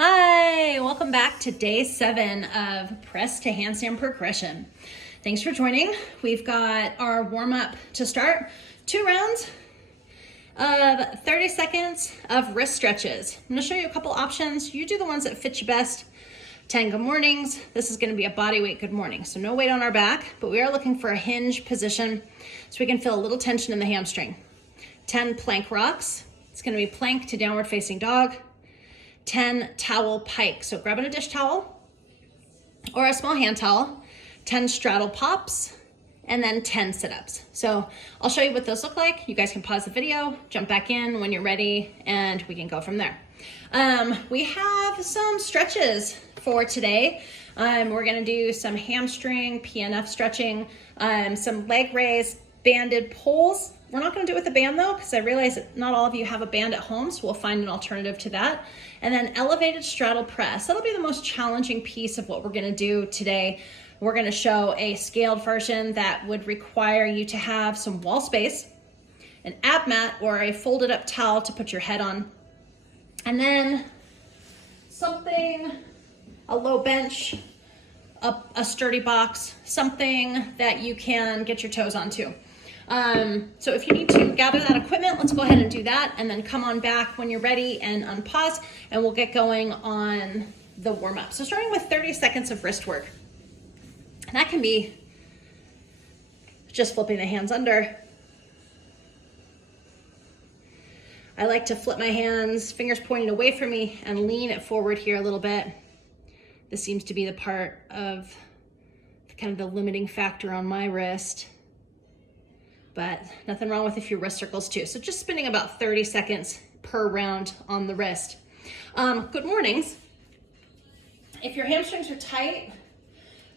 Hi, welcome back to day 7 of press to handstand progression. Thanks for joining. We've got our warm-up to start. 2 rounds of 30 seconds of wrist stretches. I'm gonna show you a couple options. You do the ones that fit you best. 10 good mornings. This is gonna be a body weight good morning. So no weight on our back, but we are looking for a hinge position so we can feel a little tension in the hamstring. 10 plank rocks. It's gonna be plank to downward facing dog. 10 towel pike. So grabbing a dish towel or a small hand towel, 10 straddle pops, and then 10 sit-ups. So I'll show you what those look like. You guys can pause the video, jump back in when you're ready, and we can go from there. We have some stretches for today. We're gonna do some hamstring, PNF stretching, some leg raise, banded pulls. We're not gonna do it with a band though, because I realize that not all of you have a band at home, so we'll find an alternative to that. And then elevated straddle press. That'll be the most challenging piece of what we're gonna do today. We're gonna show a scaled version that would require you to have some wall space, an ab mat, or a folded up towel to put your head on. And then something, a low bench, a sturdy box, something that you can get your toes onto. So if you need to gather that equipment, let's go ahead and do that, and then come on back when you're ready and unpause, and we'll get going on the warm-up. So starting with 30 seconds of wrist work. That can be just flipping the hands under. I like to flip my hands, fingers pointing away from me, and lean it forward here a little bit. This seems to be the part of kind of the limiting factor on my wrist. But nothing wrong with if your wrist circles too. So just spending about 30 seconds per round on the wrist. Good mornings. If your hamstrings are tight,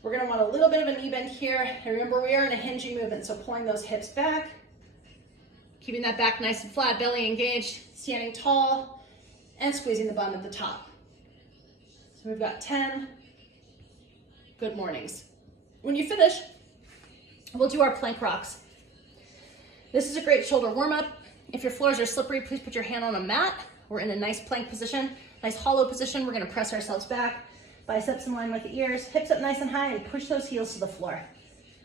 we're gonna want a little bit of a knee bend here. And remember, we are in a hinging movement, so pulling those hips back, keeping that back nice and flat, belly engaged, standing tall, and squeezing the bum at the top. So we've got 10 good mornings. When you finish, we'll do our plank rocks. This is a great shoulder warm-up. If your floors are slippery, please put your hand on a mat. We're in a nice plank position, nice hollow position. We're gonna press ourselves back, biceps in line with the ears, hips up nice and high, and push those heels to the floor.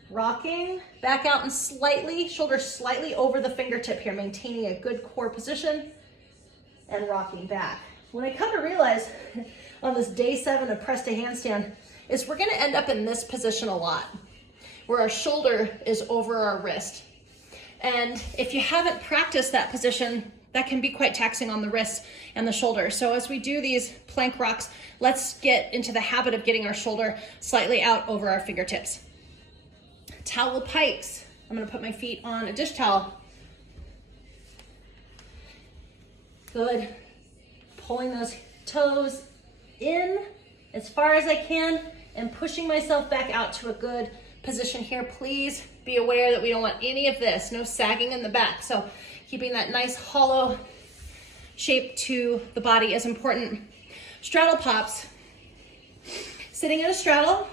Rocking, back out and slightly, shoulders slightly over the fingertip here, maintaining a good core position, and rocking back. What I come to realize on this day 7 of press to handstand is we're gonna end up in this position a lot, where our shoulder is over our wrist. And if you haven't practiced that position, that can be quite taxing on the wrist and the shoulder. So as we do these plank rocks, let's get into the habit of getting our shoulder slightly out over our fingertips. Towel pikes. I'm gonna put my feet on a dish towel. Good. Pulling those toes in as far as I can and pushing myself back out to a good position here. Please be aware that we don't want any of this, no sagging in the back. So keeping that nice hollow shape to the body is important. Straddle pops. Sitting in a straddle,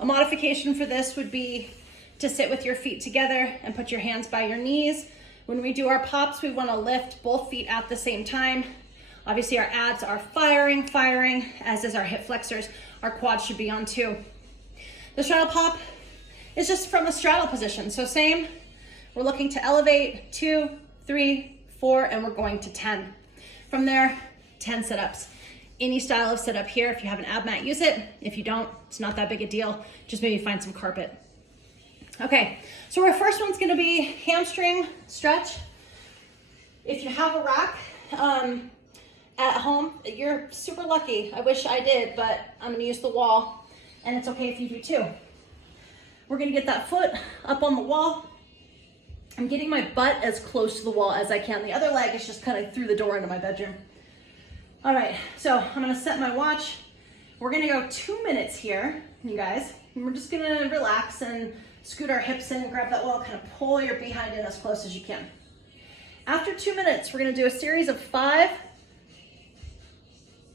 a modification for this would be to sit with your feet together and put your hands by your knees. When we do our pops, we want to lift both feet at the same time. Obviously our abs are firing, as is our hip flexors. Our quads should be on too. The straddle pop is just from a straddle position. So same, we're looking to elevate 2, 3, 4, and we're going to 10. From there, 10 sit-ups. Any style of sit-up here. If you have an ab mat, use it. If you don't, it's not that big a deal. Just maybe find some carpet. Okay, so our first one's gonna be hamstring stretch. If you have a rack at home, you're super lucky. I wish I did, but I'm gonna use the wall, and it's okay if you do too. We're gonna get that foot up on the wall. I'm getting my butt as close to the wall as I can. The other leg is just kind of through the door into my bedroom. All right, so I'm gonna set my watch. We're gonna go 2 minutes here, you guys. And we're just gonna relax and scoot our hips in, grab that wall, kind of pull your behind in as close as you can. After 2 minutes, we're gonna do a series of 5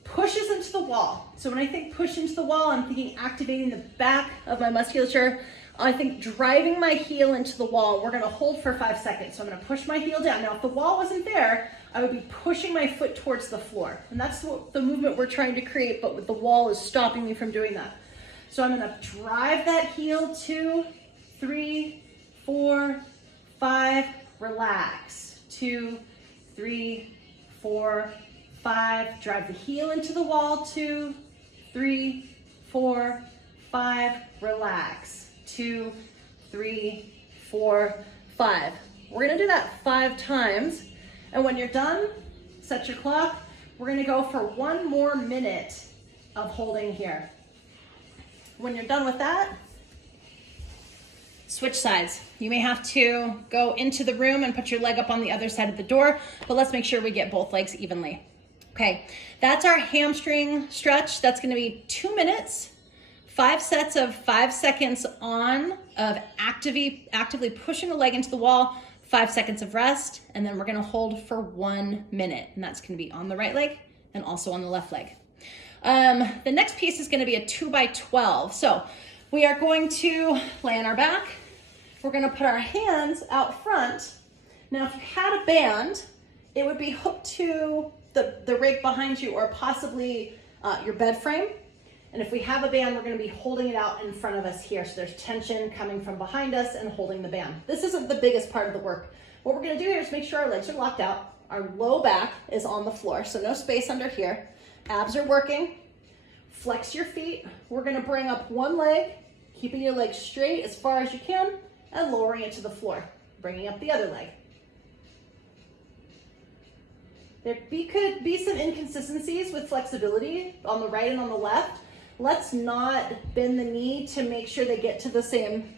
pushes into the wall. So when I think push into the wall, I'm thinking activating the back of my musculature. I think driving my heel into the wall. We're gonna hold for 5 seconds. So I'm gonna push my heel down. Now, if the wall wasn't there, I would be pushing my foot towards the floor. And that's the movement we're trying to create, but with the wall is stopping me from doing that. So I'm gonna drive that heel, 2, 3, 4, 5, relax. 2, 3, 4, 5, drive the heel into the wall, 2, 3, 4, 5, relax. 2, 3, 4, 5. We're gonna do that 5 times. And when you're done, set your clock. We're gonna go for 1 more minute of holding here. When you're done with that, switch sides. You may have to go into the room and put your leg up on the other side of the door, but let's make sure we get both legs evenly. Okay, that's our hamstring stretch. That's gonna be 2 minutes, 5 sets of 5 seconds on of actively pushing the leg into the wall, 5 seconds of rest, and then we're gonna hold for 1 minute, and that's gonna be on the right leg and also on the left leg. The next piece is gonna be a 2 by 12. So we are going to lay on our back. We're gonna put our hands out front. Now, if you had a band, it would be hooked to the rig behind you or possibly your bed frame. And if we have a band, we're gonna be holding it out in front of us here. So there's tension coming from behind us and holding the band. This isn't the biggest part of the work. What we're gonna do here is make sure our legs are locked out. Our low back is on the floor, so no space under here. Abs are working. Flex your feet. We're gonna bring up one leg, keeping your legs straight as far as you can, and lowering it to the floor, bringing up the other leg. There could be some inconsistencies with flexibility on the right and on the left. Let's not bend the knee to make sure they get to the same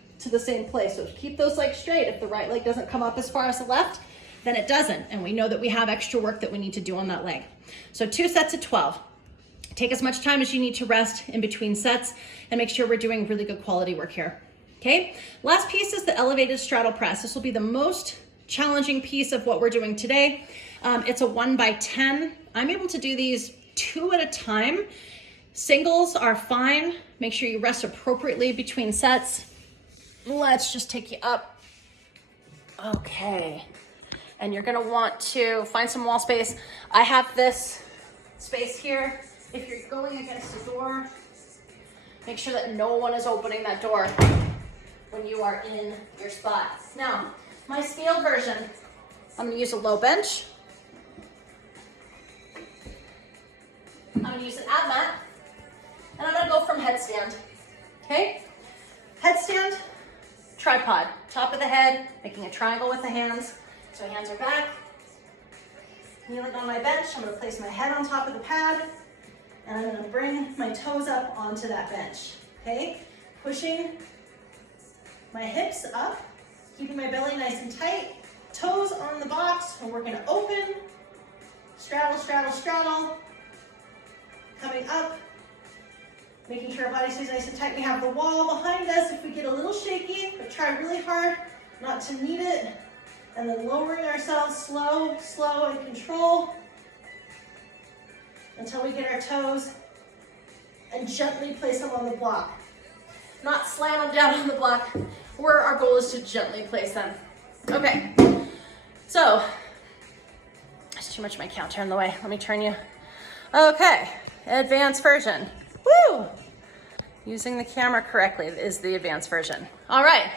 place. So keep those legs straight. If the right leg doesn't come up as far as the left, then it doesn't. And we know that we have extra work that we need to do on that leg. So 2 sets of 12. Take as much time as you need to rest in between sets and make sure we're doing really good quality work here. Okay, last piece is the elevated straddle press. This will be the most challenging piece of what we're doing today. It's a 1 by 10. I'm able to do these 2 at a time. Singles are fine. Make sure you rest appropriately between sets. Let's just take you up. Okay. And you're gonna want to find some wall space. I have this space here. If you're going against a door, make sure that no one is opening that door when you are in your spot. Now, my scale version, I'm gonna use a low bench. I'm gonna use an ab mat, and I'm gonna go from headstand, okay? Headstand, tripod, top of the head, making a triangle with the hands. So my hands are back. Kneeling on my bench, I'm gonna place my head on top of the pad, and I'm gonna bring my toes up onto that bench, okay? Pushing my hips up, keeping my belly nice and tight, toes on the box, and we're gonna open, straddle, straddle, straddle, coming up, making sure our body stays nice and tight. We have the wall behind us. If we get a little shaky, but try really hard not to need it, and then lowering ourselves slow, slow, and control until we get our toes and gently place them on the block. Not slam them down on the block, where our goal is to gently place them. Okay, so there's too much of my counter in the way. Let me turn you. Okay, advanced version. Woo! Using the camera correctly is the advanced version. All right,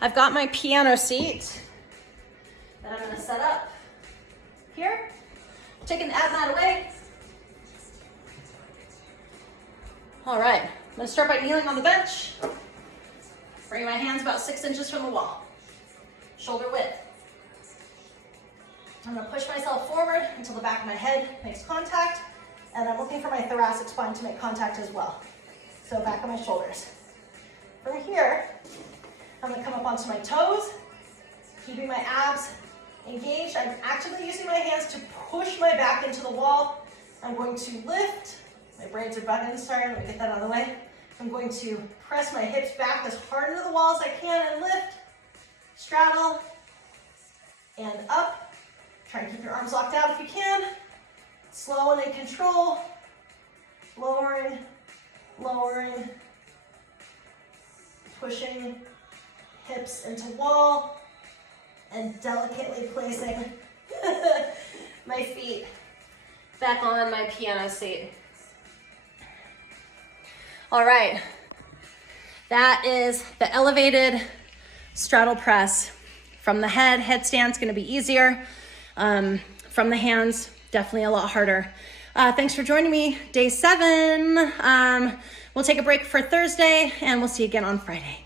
I've got my piano seat that I'm gonna set up here. Taking the ab mat away. All right, I'm gonna start by kneeling on the bench. Bringing my hands about 6 inches from the wall. Shoulder width. I'm gonna push myself forward until the back of my head makes contact, and I'm looking for my thoracic spine to make contact as well. So back of my shoulders. From here, I'm gonna come up onto my toes, keeping my abs engaged. I'm actively using my hands to push my back into the wall. I'm going to lift. My braids are buttoned, sorry, let me get that out of the way. I'm going to press my hips back as hard into the wall as I can and lift, straddle, and up. Try and keep your arms locked out if you can. Slow and in control. Lowering, lowering, pushing hips into wall, and delicately placing my feet back on my piano seat. All right, that is the elevated straddle press. From the head, headstand's gonna be easier. From the hands, definitely a lot harder. Thanks for joining me, day 7. We'll take a break for Thursday and we'll see you again on Friday.